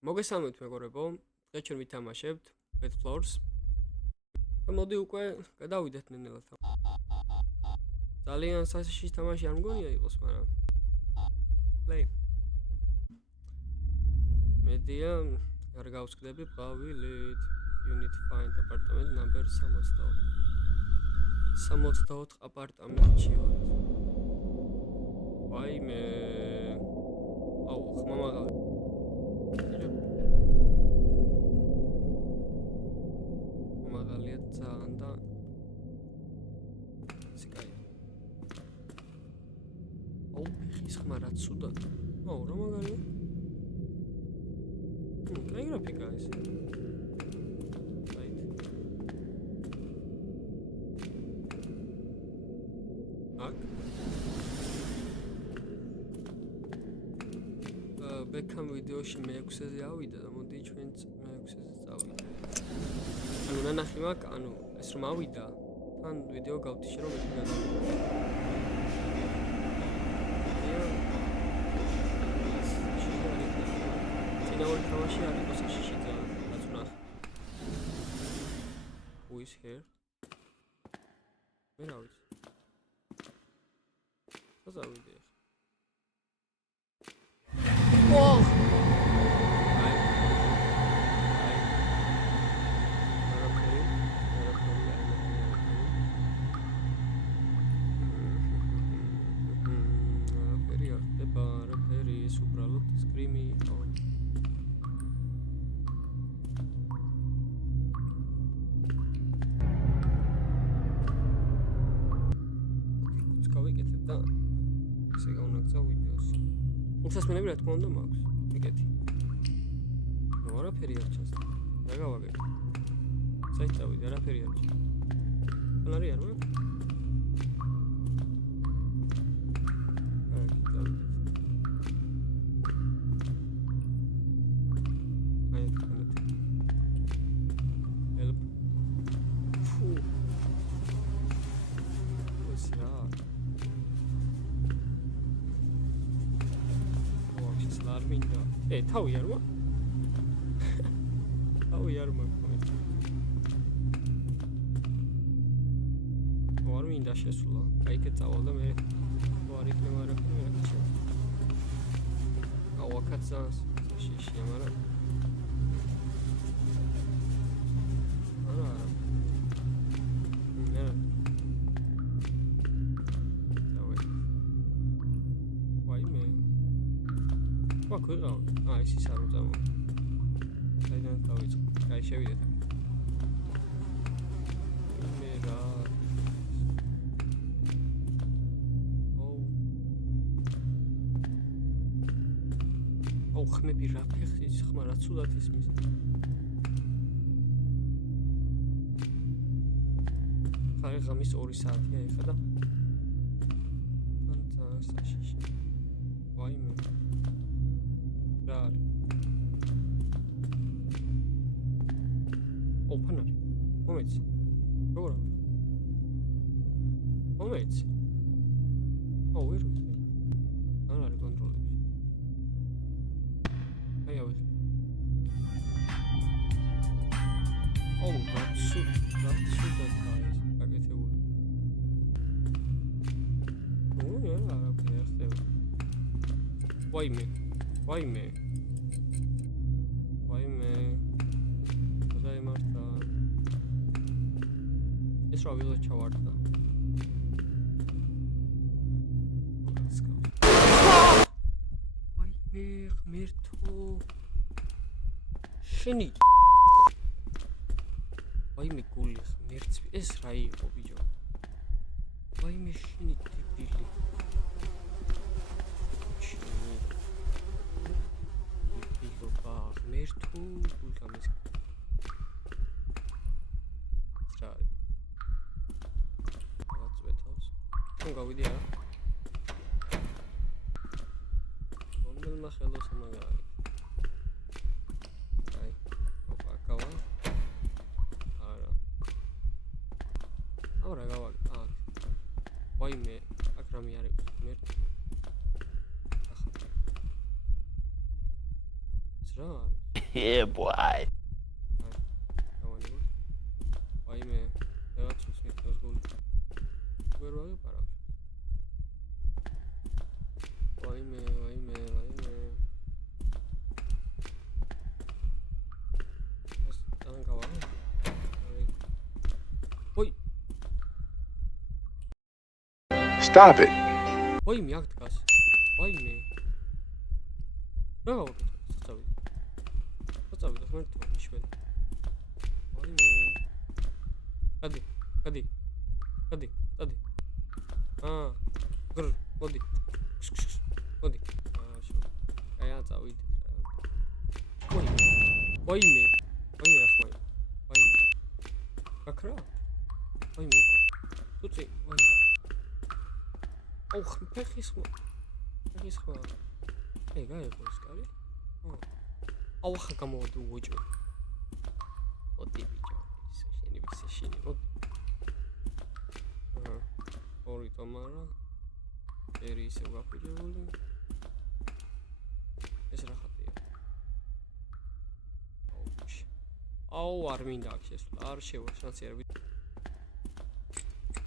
მოგესალმებით მეგობრებო, დღეს ჩვენ ვითამაშებთ Bed Floors. და მოდი უკვე გადავიდეთ ნენელად. ძალიან სასიშის თამაში არ მგონია იყოს, მაგრამ play. მედია არ გავსკდები ბღავილით. You need to find apartment number 64. 64 აპარტამენტში ვარ. ვაიმე. აუ, ხმამაღალი. ძალიან და სიკაი. აუ, ფეხის ხმა რაც სუდად. აუ, რა მაგარია. კაი გრაფიკა ეს. Beckham ვიდეოში მე-6-ზე ავიდა და მოდი ჩვენც მე-6-ზე წავიდეთ. ანუ ნანახი მაქვს, ანუ ეს რომ ავიდა, თან ვიდეო გავთიშე რომ ეს გადავიდა. წინაური თამაში არ იყო საშიში ძალიან, რაც ვნახე. Who is here? მე რა ვიცი. წავიდე. Whoa! Urtasmeni bir atma onda mı აქვს? Მიგეთი. ნუ არაფერი არ ჩანს. რა გავაგე? საით დავიდე, არაფერი არ ჩანს. პლანი არ მაქვს? თავი არ მაქვს? თავი არ მაქვს. არ მინდა შესვლა. აი ეგ წავალ და მე ვარ იქნება არაფერი არ გიჩვენა. ავაკაცა შიში მაგრამ არა. ვიყავ. ეს ის არ უწამო. საიდან დავიწყო? აი შევიდეთ. მე რა. აუ, ხმები რა ფეხის ხმა რა ცუდად ისმის. ხარი ღამის 2 საათია ეხლა და თან საშიში. ვაიმე. Opener. Moments. Dobra. Moments. Oh, where is it? Ana control. Hey, away. Oh, that's that guys. Pageteu. Oh, yeah, okay. Why me? Why me? ეს რა ვიღო ჩავარდა. ვაი მე ღმერთო. შენი. ვაი მე გული ღმერთს ეს რა იყო ბიჭო. ვაი მე შენი დებილი. შენი. დებილობა ღმერთო გულგამის. გავიდი არა. რომელმა ხელოს მაგარი. აი, ოპაკავა. არა. არა გავაგე. ვაიმე, აქ რამე არ იყო. მერტ. ახლა. რა არის? Yeah, boy. ვაიმე, რაღაც უსმით გული. ვერ ვაგეპარავ. ვაიმე. ეს თან გავარო. ой. Stop it. ვაიმე, აქ დგას. ვაიმე. რა გავაკეთე? საწავი და ხმერთო, იშველი. ვაიმე. გადი. გრ, მოდი. მოდი. შო. აი, წავიდეთ რა. ვაიმე რა ხმაი. ვაიმე. აკრა? ვაიმე უკა. თუცი, ვაიმე. აუ, ფეხის ხმა. აი, გაიყო ეს კარი. აუ, ხა გამოვიდა უოჭო. მოდი ბიჭო. შენი მოდი. ორი ტომარა. ერი ისე ვაფუჭებული. ეს რა ხატია? აუ, არ მინდა აქ შესვლა. არ შევა შანსი არ ვიცი.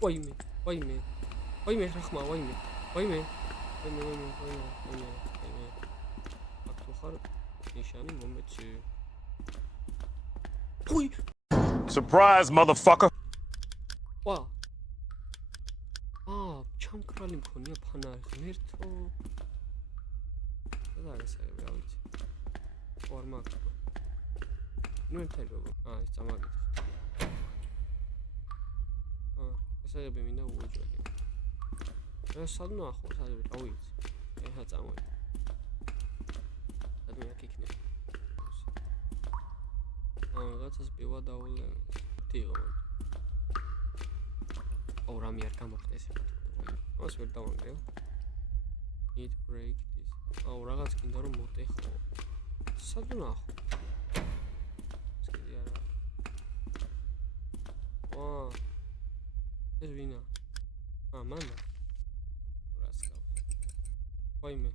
ვაიმე. რა ხმა, ვაიმე. აქ თუ ხარ ნიშანი მომეცი. ой. Surprise, motherfucker. ვა. ჩამკრალი მქონია ფანარი ღმერთო. და გასაგები რა ვიცი. არ მაქვს. ნუ ერთად როგორ. ეს წამაგეთ. გასაგები მინდა უოჭველი. რა სადნა ახო, სადები რა ვიცი. ეხა წამოი. სადმე აქ იქნება. რაღაცას პივა დაულე. თიღო. აუ რამე არ გამოხდა ეს ხა. მას ვერ დავანგრევ. Need break this. აუ რაღაც კიდე რომ მოტეხო. სადნა ახო. სკიდი არა. ეს ვინა? მამა. რასკავ. ვაიმე.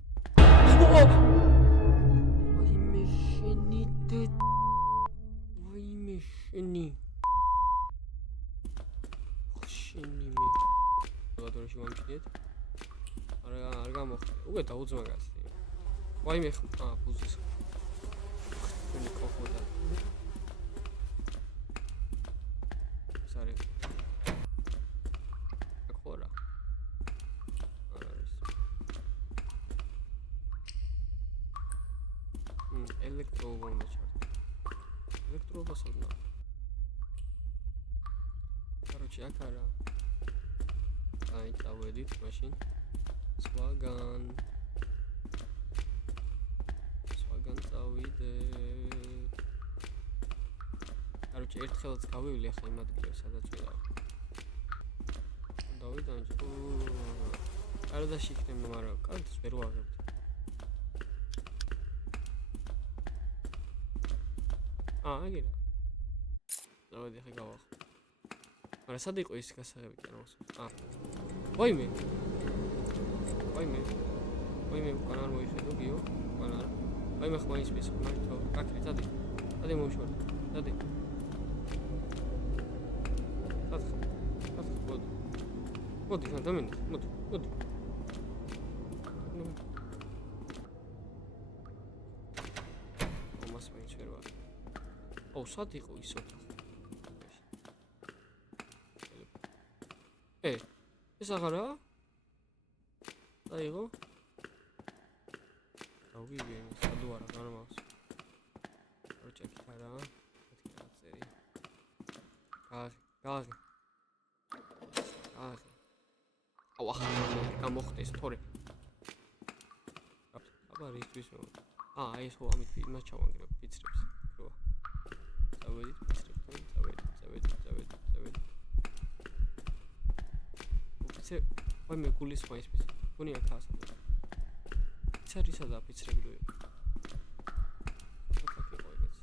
ვაიმე შენი დე. ვაიმე შენი. შენი მე. ბატონში ვამჩნიეთ. არ გამოხდა. უკვე დაუძმაგას. ვაიმე ფუზის. შენი კოხოდა. სარი. აკორა. ელექტროვონდა ჩარტ. ელექტროვასოდნა. короче, აქ არა. აი, წავედით მაშინ. სხვაგან წავიდეთ. короче, ერთხელაც გავივლი ახლა იმ ადგილას, სადაც ვიყავ. დავიდანჯე. არადაში იქნება, მაგრამ კარტს ვერ ვაღებთ. აგირა. დავედი ხე გავახ. მაგრამ სად იყო ის გასაღები კი არ მოსწონს. ვაიმე, უკან არ მოიხედო გიო, უკან არ. ვაიმე ხმა ისმის, მართო, კაკრი, დადი მოუშორდა, დადი. მოდი, დამინდა, მოდი. ამას მაინც ვერ ვარ. აუ, სად იყო ის ოთახი? ეს აღარა? დაიღო? გავიგე, სადო არა, გამავს. короче, აქ არა. მეთქი რა წერი. გაღი. აუ, ახლა გამოხდეს თორე. აბა რისთვის მო. ეს ხო ამით იმას ჩავანგრევ ფიცრებს. როა. წავედით ფიცრებთან, წავედით. ვაიმე გულის ხმა ისმის. გონი აქ ასად. ცარისა და ფიცრები რო იყო. აქ იყო ეგეც.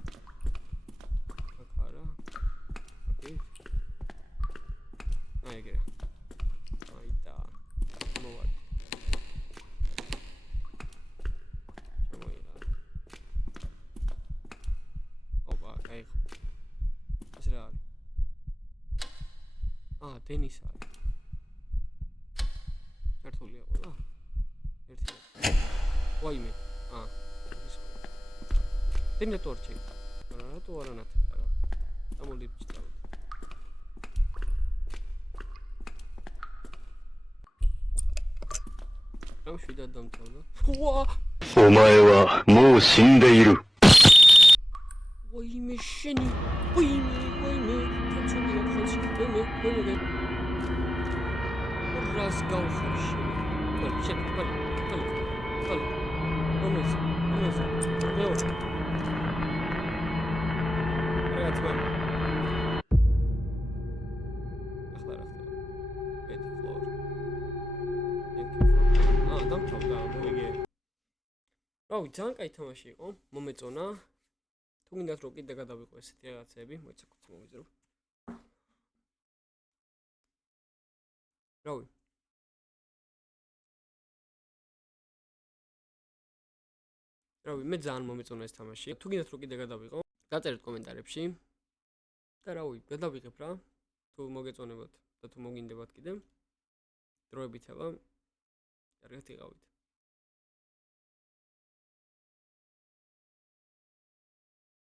აქ არა. ოკეი. ეგრე. და. მოვარ. დენის არის. ჩართულია ყველა? ერთი. ვაიმე. დენი რატო არ ჩეკ? რატო არ ანათებ რა? ამოდი ვწავდ. რა შვიდად დამთავრდა? ვა! お前はもう死んでいる。 ვაიმე შენი. ვაიმე. კაცოდი ახალში. ვაიმე. რას გავხარ შენი? 빨리. მომეცი. მეორე. რაღაც მან. ახლა რა ხდება? მეტი ფლორ. დამთავრდა, მოიგე. რავი, ძალიან კაი თამაში იყო, მომეწონა. თუ გინდათ რომ კიდე გადავიყო ესეთი რაღაცები, მოიცა კუცი მომიძრობ. რავი. მე ძალიან მომეწონა ეს თამაში. თუ გინდათ რომ კიდე გადავიყო, დაწერეთ კომენტარებში. და რავი, გადავიღებ რა. თუ მოგეწონებათ და თუ მოგინდებათ კიდე დროებით აბა. კარგად იყავით.